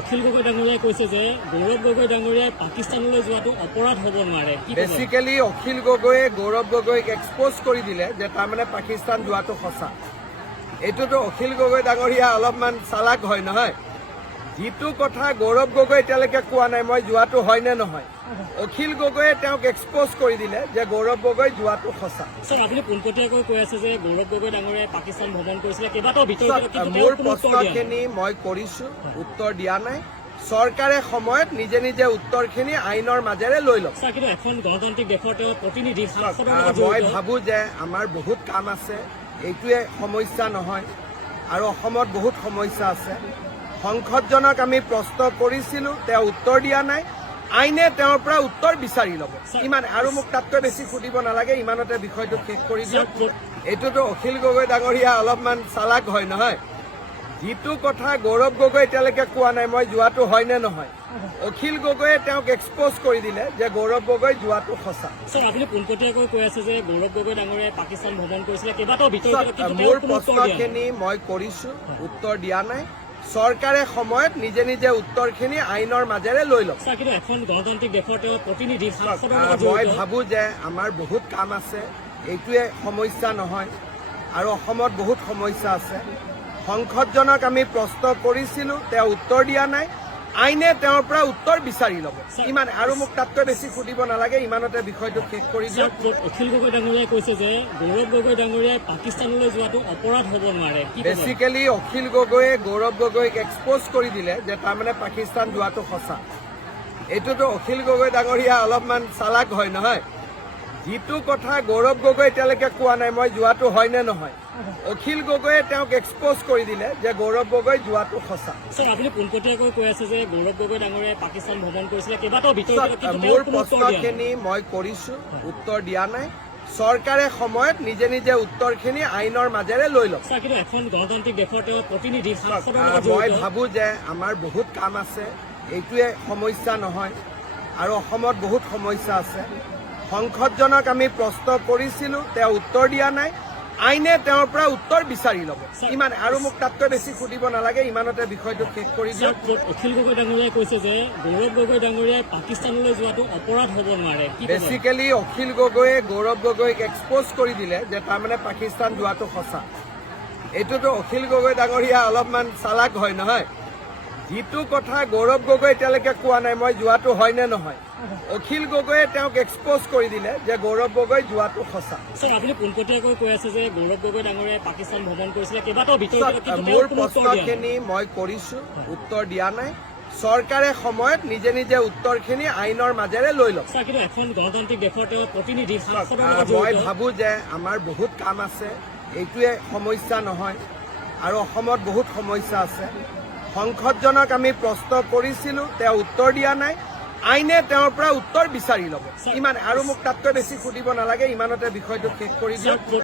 অখিল গগৈ ডাঙৰীয়াই কৈছে যে গৌৰৱ গগৈ ডাঙৰীয়াই পাকিস্তানলৈ যোৱাটো অপৰাধ হ'ব নোৱাৰে। বেসিক্যালি অখিল গগৈয়ে গৌৰৱ গগৈক এক্সপোজ কৰি দিলে যে তাৰমানে পাকিস্তান যোৱাটো সঁচা। এইটোতো অখিল গগৈ ডাঙৰীয়া অলপমান চালাক হয় নহয়। যিটো কথা গৌৰৱ গগৈ এতিয়ালৈকে কোৱা নাই মই যোৱাটো হয় নে নহয়, অখিল গগৈয়ে তেওঁক এক্সপোজ কৰি দিলে যে গৌৰৱ গগৈ যোৱাটো সঁচা। আপুনি পোনপটীয়াকৈ কৈ আছে যে গৌৰৱ গগৈ ডাঙৰীয়াই পাকিস্তান ভ্ৰমণ কৰিছিলে কেইবাটাও মোৰ প্ৰশ্নখিনি মই কৰিছো, উত্তৰ দিয়া নাই। চৰকাৰে সময়ত নিজে নিজে উত্তৰখিনি আইনৰ মাজেৰে লৈ লওক। কিন্তু এখন গণতান্ত্ৰিক দেশৰ তেওঁ প্ৰতিনিধি মই ভাবো যে আমাৰ বহুত কাম আছে, এইটোৱে সমস্যা নহয় আৰু অসমত বহুত সমস্যা আছে। সংসদজনক আমি প্ৰশ্ন কৰিছিলো, তেওঁ উত্তৰ দিয়া নাই। আইনে তেওঁৰ পৰা উত্তৰ বিচাৰি ল'ব। ইমান আৰু মোক তাতকৈ বেছি সুধিব নালাগে, ইমানতে বিষয়টো শেষ কৰি দিয়ক। এইটোতো অখিল গগৈ ডাঙৰীয়া অলপমান চালাক হয় নহয়। যিটো কথা গৌৰৱ গগৈ এতিয়ালৈকে কোৱা নাই মই যোৱাটো হয় নে নহয়, অখিল গগৈয়ে তেওঁক এক্সপোজ কৰি দিলে যে গৌৰৱ গগৈ যোৱাটো সঁচা। আপুনি পোনপটীয়াকৈ কৈ আছে যে গৌৰৱ গগৈ ডাঙৰীয়াই পাকিস্তান ভ্ৰমণ কৰিছিলে কেইবাটাও মোৰ প্ৰশ্নখিনি মই কৰিছো, উত্তৰ দিয়া নাই। চৰকাৰে সময়ত নিজে নিজে উত্তৰখিনি আইনৰ মাজেৰে লৈ লওক। কিন্তু এখন গণতান্ত্ৰিক দেশৰ তেওঁ প্ৰতিনিধি মই ভাবো যে আমাৰ বহুত কাম আছে, এইটোৱে সমস্যা নহয় আৰু অসমত বহুত সমস্যা আছে। সংসদজনক আমি প্ৰশ্ন কৰিছিলো, তেওঁ উত্তৰ দিয়া নাই। আইনে তেওঁৰ পৰা উত্তৰ বিচাৰি ল'ব। ইমান আৰু মোক তাতকৈ বেছি সুধিব নালাগে, ইমানতে বিষয়টো শেষ কৰি দিয়ক। অখিল গগৈ ডাঙৰীয়াই কৈছে যে গৌৰৱ গগৈ ডাঙৰীয়াই পাকিস্তানলৈ যোৱাটো অপৰাধ হ'ব নোৱাৰে। বেসিক্যালি অখিল গগৈয়ে গৌৰৱ গগৈক এক্সপোজ কৰি দিলে যে তাৰমানে পাকিস্তান যোৱাটো সঁচা। এইটোতো অখিল গগৈ ডাঙৰীয়া অলপমান চালাক হয় নহয়। যিটো কথা গৌৰৱ গগৈ এতিয়ালৈকে কোৱা নাই মই যোৱাটো হয় নে নহয়, অখিল গগৈয়ে তেওঁক এক্সপোজ কৰি দিলে যে গৌৰৱ গগৈ যোৱাটো সঁচা। আপুনি পোনপটীয়াকৈ কৈ আছে যে গৌৰৱ গগৈ ডাঙৰীয়াই পাকিস্তান ভ্ৰমণ কৰিছিলে কেইবাটাও মোৰ প্ৰশ্নখিনি মই কৰিছো, উত্তৰ দিয়া নাই। চৰকাৰে সময়ত নিজে নিজে উত্তৰখিনি আইনৰ মাজেৰে লৈ লওক। কিন্তু এখন গণতান্ত্ৰিক দেশৰ তেওঁ প্ৰতিনিধি মই ভাবো যে আমাৰ বহুত কাম আছে, এইটোৱে সমস্যা নহয় আৰু অসমত বহুত সমস্যা আছে। সংসদজনক আমি প্ৰশ্ন কৰিছিলো, তেওঁ উত্তৰ দিয়া নাই। আইনে তেওঁৰ পৰা উত্তৰ বিচাৰি ল'ব। ইমান আৰু মোক তাতকৈ বেছি সুধিব নালাগে, ইমানতে বিষয়টো শেষ কৰি দিয়ক। অখিল গগৈ ডাঙৰীয়াই কৈছে যে গৌৰৱ গগৈ ডাঙৰীয়াই পাকিস্তানলৈ যোৱাটো অপৰাধ হ'ব নোৱাৰে। বেসিক্যালি অখিল গগৈয়ে গৌৰৱ গগৈক এক্সপোজ কৰি দিলে যে তাৰমানে পাকিস্তান যোৱাটো সঁচা। এইটোতো অখিল গগৈ ডাঙৰীয়া অলপমান চালাক হয় নহয়। যিটো কথা গৌৰৱ গগৈ এতিয়ালৈকে কোৱা নাই মই যোৱাটো হয় নে নহয়, অখিল গগৈয়ে তেওঁক এক্সপোজ কৰি দিলে যে গৌৰৱ গগৈ যোৱাটো সঁচা। আপুনি পোনপটীয়াকৈ কৈ আছে যে গৌৰৱ গগৈ ডাঙৰীয়াই পাকিস্তান ভ্ৰমণ কৰিছিলে কেইবাটাও মোৰ প্ৰশ্নখিনি মই কৰিছো, উত্তৰ দিয়া নাই। চৰকাৰে সময়ত নিজে নিজে উত্তৰখিনি আইনৰ মাজেৰে লৈ লওক। কিন্তু এখন গণতান্ত্ৰিক দেশৰ তেওঁ প্ৰতিনিধি মই ভাবো যে আমাৰ বহুত কাম আছে, এইটোৱে সমস্যা নহয় আৰু অসমত বহুত সমস্যা আছে। সংসদজনক আমি প্ৰশ্ন কৰিছিলো, তেওঁ উত্তৰ দিয়া নাই। আইনে তেওঁৰ পৰা উত্তৰ বিচাৰি ল'ব। ইমান আৰু মোক তাতকৈ বেছি সুধিব নালাগে, ইমানতে বিষয়টো শেষ কৰি দিয়ক।